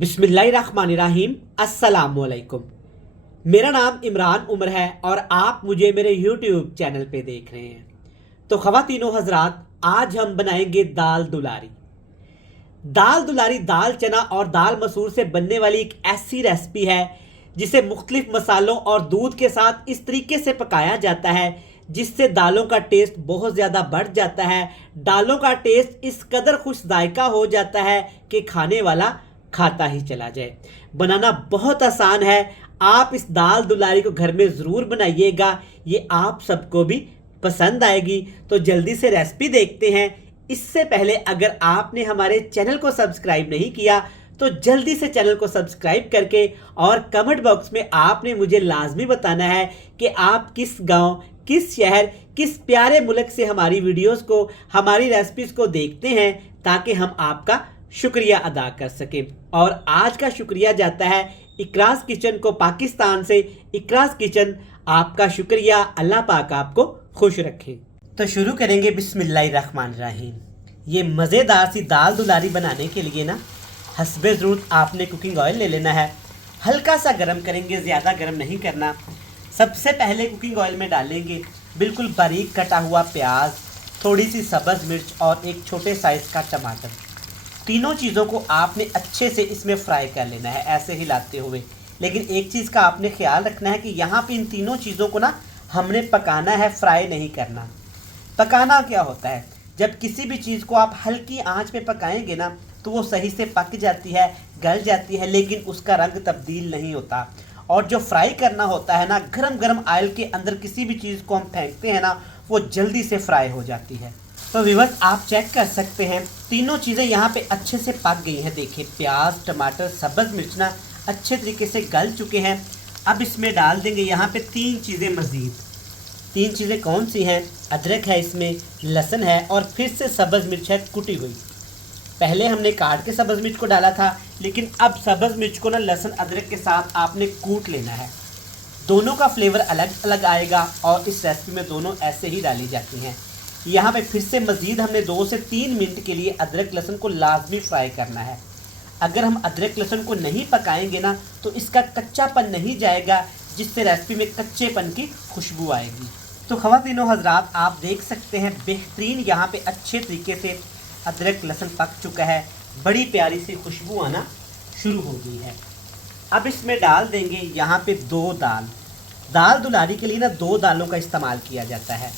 बिस्मिल्लाहिर्रहमानिर्रहीम। अस्सलामुअलैकुम। मेरा नाम इमरान उमर है और आप मुझे मेरे यूट्यूब चैनल पे देख रहे हैं। तो ख़वातीनो हज़रात, आज हम बनाएंगे दाल दुलारी। दाल दुलारी दाल चना और दाल मसूर से बनने वाली एक ऐसी रेसिपी है जिसे मुख्तलिफ मसालों और दूध के साथ इस तरीके से पकाया जाता है जिससे दालों का टेस्ट बहुत ज़्यादा बढ़ जाता है। दालों का टेस्ट इस कदर खुश जायका हो जाता है कि खाने वाला खाता ही चला जाए। बनाना बहुत आसान है। आप इस दाल दुलारी को घर में ज़रूर बनाइएगा, ये आप सबको भी पसंद आएगी। तो जल्दी से रेसिपी देखते हैं। इससे पहले अगर आपने हमारे चैनल को सब्सक्राइब नहीं किया तो जल्दी से चैनल को सब्सक्राइब करके और कमेंट बॉक्स में आपने मुझे लाजमी बताना है कि आप किस गांव, किस शहर, किस प्यारे मुल्क से हमारी वीडियोस को, हमारी रेसिपीज़ को देखते हैं, ताकि हम आपका शुक्रिया अदा कर सकें। और आज का शुक्रिया जाता है इकरास किचन को, पाकिस्तान से। इकरास किचन, आपका शुक्रिया। अल्लाह पाक आपको खुश रखे। तो शुरू करेंगे बिस्मिल्लाहिर्रहमानिर्रहीम। ये मज़ेदार सी दाल दुलारी बनाने के लिए ना हस्बे ज़रूरत आपने कुकिंग ऑयल ले लेना है। हल्का सा गर्म करेंगे, ज़्यादा गर्म नहीं करना। सबसे पहले कुकिंग ऑयल में डालेंगे बिल्कुल बारीक कटा हुआ प्याज, थोड़ी सी सब्ज़ मिर्च और एक छोटे साइज़ का टमाटर। तीनों चीज़ों को आपने अच्छे से इसमें फ्राई कर लेना है, ऐसे हिलाते हुए। लेकिन एक चीज़ का आपने ख्याल रखना है कि यहाँ पे इन तीनों चीज़ों को ना हमने पकाना है, फ्राई नहीं करना। पकाना क्या होता है? जब किसी भी चीज़ को आप हल्की आंच पे पकाएंगे ना तो वो सही से पक जाती है, गल जाती है, लेकिन उसका रंग तब्दील नहीं होता। और जो फ्राई करना होता है ना, गरम गरम ऑयल के अंदर किसी भी चीज़ को हम फेंकते हैं ना, वो जल्दी से फ्राई हो जाती है। तो व्यूअर्स, आप चेक कर सकते हैं तीनों चीज़ें यहाँ पे अच्छे से पक गई हैं। देखिए, प्याज, टमाटर, सब्ज़ मिर्च ना अच्छे तरीके से गल चुके हैं। अब इसमें डाल देंगे यहाँ पे तीन चीज़ें मज़ीद। तीन चीज़ें कौन सी हैं? अदरक है इसमें, लहसुन है और फिर से सब्ज़ मिर्च है कुटी हुई। पहले हमने काट के सब्ज़ मिर्च को डाला था, लेकिन अब सब्ज़ मिर्च को ना लहसुन अदरक के साथ आपने कूट लेना है। दोनों का फ्लेवर अलग अलग आएगा और इस रेसिपी में दोनों ऐसे ही डाली जाती हैं। यहाँ पे फिर से मज़ीद हमने 2 से 3 मिनट के लिए अदरक लहसुन को लाजमी फ्राई करना है। अगर हम अदरक लहसुन को नहीं पकाएंगे ना तो इसका कच्चापन नहीं जाएगा, जिससे रेसिपी में कच्चेपन की खुशबू आएगी। तो ख़वातीनो हज़रात, आप देख सकते हैं बेहतरीन यहाँ पे अच्छे तरीके से अदरक लहसुन पक चुका है। बड़ी प्यारी सी खुशबू आना शुरू हो गई है। अब इसमें डाल देंगे यहाँ पे 2 दाल। दाल दुलारी के लिए ना 2 दालों का इस्तेमाल किया जाता है,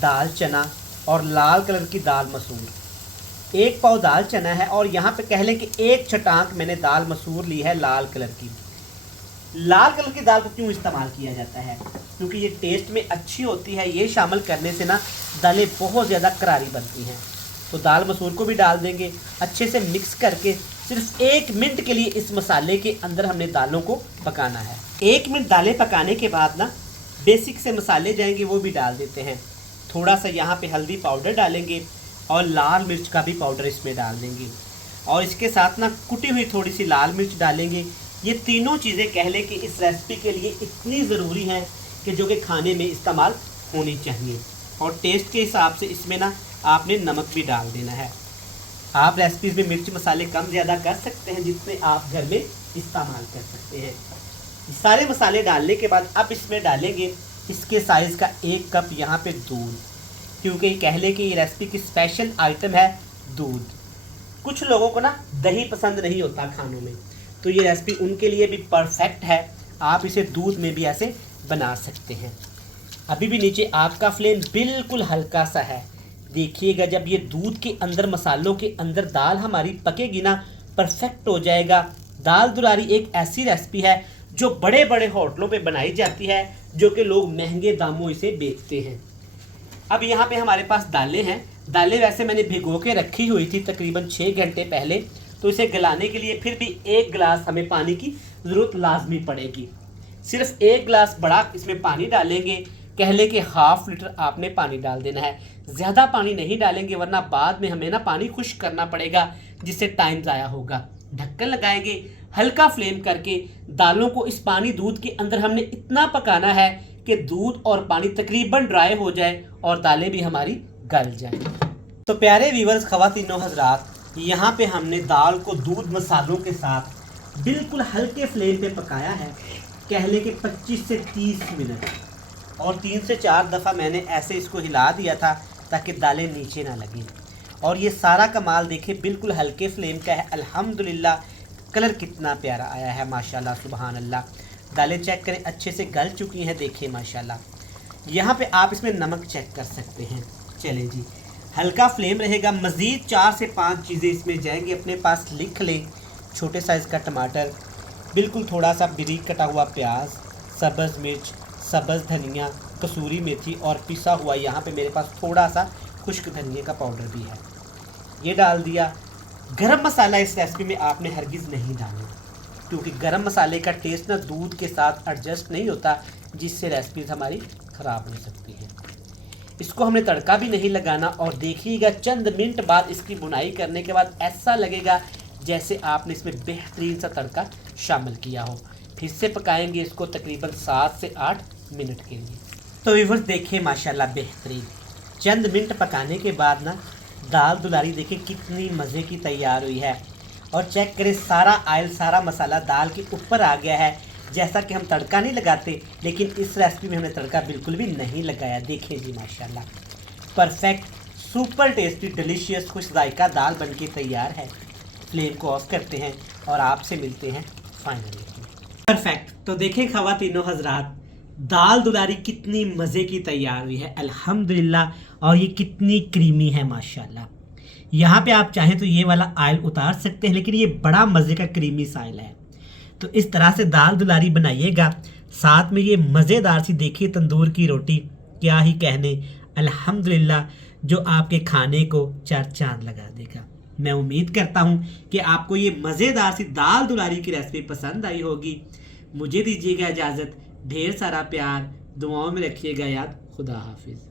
दाल चना और लाल कलर की दाल मसूर। 1 पाव दाल चना है और यहाँ पे कह लें कि 1 छटांक मैंने दाल मसूर ली है लाल कलर की। लाल कलर की दाल को क्यों इस्तेमाल किया जाता है? क्योंकि ये टेस्ट में अच्छी होती है। ये शामिल करने से ना दालें बहुत ज़्यादा करारी बनती हैं। तो दाल मसूर को भी डाल देंगे। अच्छे से मिक्स करके सिर्फ 1 मिनट के लिए इस मसाले के अंदर हमने दालों को पकाना है। 1 मिनट दालें पकाने के बाद ना बेसिक से मसाले जाएंगे, वो भी डाल देते हैं। थोड़ा सा यहाँ पे हल्दी पाउडर डालेंगे और लाल मिर्च का भी पाउडर इसमें डाल देंगे और इसके साथ ना कुटी हुई थोड़ी सी लाल मिर्च डालेंगे। ये तीनों चीज़ें कह लें कि इस रेसिपी के लिए इतनी ज़रूरी हैं कि जो कि खाने में इस्तेमाल होनी चाहिए। और टेस्ट के हिसाब से इसमें ना आपने नमक भी डाल देना है। आप रेसिपीज़ में मिर्च मसाले कम ज़्यादा कर सकते हैं, जितने आप घर में इस्तेमाल कर सकते हैं। सारे मसाले डालने के बाद अब इसमें डालेंगे इसके साइज़ का 1 कप यहाँ पे दूध, क्योंकि कह लें कि ये रेसिपी की स्पेशल आइटम है दूध। कुछ लोगों को ना दही पसंद नहीं होता खानों में, तो ये रेसिपी उनके लिए भी परफेक्ट है। आप इसे दूध में भी ऐसे बना सकते हैं। अभी भी नीचे आग का फ्लेम बिल्कुल हल्का सा है। देखिएगा, जब ये दूध के अंदर, मसालों के अंदर दाल हमारी पकेगी ना, परफेक्ट हो जाएगा। दाल दुलारी एक ऐसी रेसिपी है जो बड़े बड़े होटलों पे बनाई जाती है, जो कि लोग महंगे दामों इसे बेचते हैं। अब यहाँ पे हमारे पास दालें हैं। दालें वैसे मैंने भिगो के रखी हुई थी तकरीबन 6 घंटे पहले, तो इसे गलाने के लिए फिर भी 1 गिलास हमें पानी की ज़रूरत लाजमी पड़ेगी। सिर्फ 1 गिलास बड़ा इसमें पानी डालेंगे। कह लें कि ½ लीटर आपने पानी डाल देना है। ज़्यादा पानी नहीं डालेंगे वरना बाद में हमें ना पानी खुश्क करना पड़ेगा, जिससे टाइम ज़ाया होगा। ढक्कन लगाएंगे, हल्का फ्लेम करके दालों को इस पानी दूध के अंदर हमने इतना पकाना है कि दूध और पानी तकरीबन ड्राई हो जाए और दालें भी हमारी गल जाएं। तो प्यारे व्यूअर्स, ख़वातीनो हज़रात, यहाँ पे हमने दाल को दूध मसालों के साथ बिल्कुल हल्के फ्लेम पे पकाया है, कह लें कि 25 से 30 मिनट। और 3 से 4 दफ़ा मैंने ऐसे इसको हिला दिया था ताकि दालें नीचे ना लगें। और ये सारा कमाल देखिए बिल्कुल हल्के फ्लेम का है। अल्हम्दुलिल्लाह कलर कितना प्यारा आया है माशाल्लाह, सुबहान अल्लाह। दालें चेक करें अच्छे से गल चुकी हैं, देखिए माशाल्लाह। यहाँ पे आप इसमें नमक चेक कर सकते हैं। चलें जी, हल्का फ्लेम रहेगा। मज़ीद 4 से 5 चीज़ें इसमें जाएंगी, अपने पास लिख लें। छोटे साइज़ का टमाटर, बिल्कुल थोड़ा सा बारीक कटा हुआ प्याज, सब्ज़ मिर्च, सब्ज़ धनिया, कसूरी मेथी और पिसा हुआ यहाँ पे मेरे पास थोड़ा सा खुश्क धनिया का पाउडर भी है, ये डाल दिया। गरम मसाला इस रेसिपी में आपने हरगिज़ नहीं डालना, क्योंकि गरम मसाले का टेस्ट ना दूध के साथ एडजस्ट नहीं होता, जिससे रेसिपीज़ हमारी ख़राब हो सकती है। इसको हमने तड़का भी नहीं लगाना। और देखिएगा चंद मिनट बाद इसकी बुनाई करने के बाद ऐसा लगेगा जैसे आपने इसमें बेहतरीन सा तड़का शामिल किया हो। फिर से पकाएंगे इसको तकरीबन 7 से 8 मिनट के लिए। तो व्यूअर्स देखिए माशाल्लाह बेहतरीन चंद मिनट पकाने के बाद ना दाल दुलारी देखिए कितनी मज़े की तैयार हुई है। और चेक करें सारा ऑयल सारा मसाला दाल के ऊपर आ गया है। जैसा कि हम तड़का नहीं लगाते, लेकिन इस रेसिपी में हमने तड़का बिल्कुल भी नहीं लगाया। देखिए जी माशाल्लाह परफेक्ट सुपर टेस्टी डिलीशियस खुश जायका दाल बनके तैयार है। फ्लेम को ऑफ करते हैं और आपसे मिलते हैं फाइनली। परफेक्ट। तो देखें ख़वातीनो हज़रात, दाल दुलारी कितनी मज़े की तैयार हुई है अल्हम्दुलिल्लाह। और ये कितनी क्रीमी है माशाल्लाह। यहाँ पे आप चाहें तो ये वाला ऑयल उतार सकते हैं, लेकिन ये बड़ा मज़े का क्रीमी सा ऑयल है। तो इस तरह से दाल दुलारी बनाइएगा, साथ में ये मज़ेदार सी देखिए तंदूर की रोटी, क्या ही कहने अल्हम्दुलिल्लाह, जो आपके खाने को 4 चांद लगा देगा। मैं उम्मीद करता हूँ कि आपको ये मज़ेदार सी दाल दुलारी की रेसिपी पसंद आई होगी। मुझे दीजिएगा इजाज़त, ढेर सारा प्यार, दुआओं में रखिएगा याद। खुदा हाफिज़।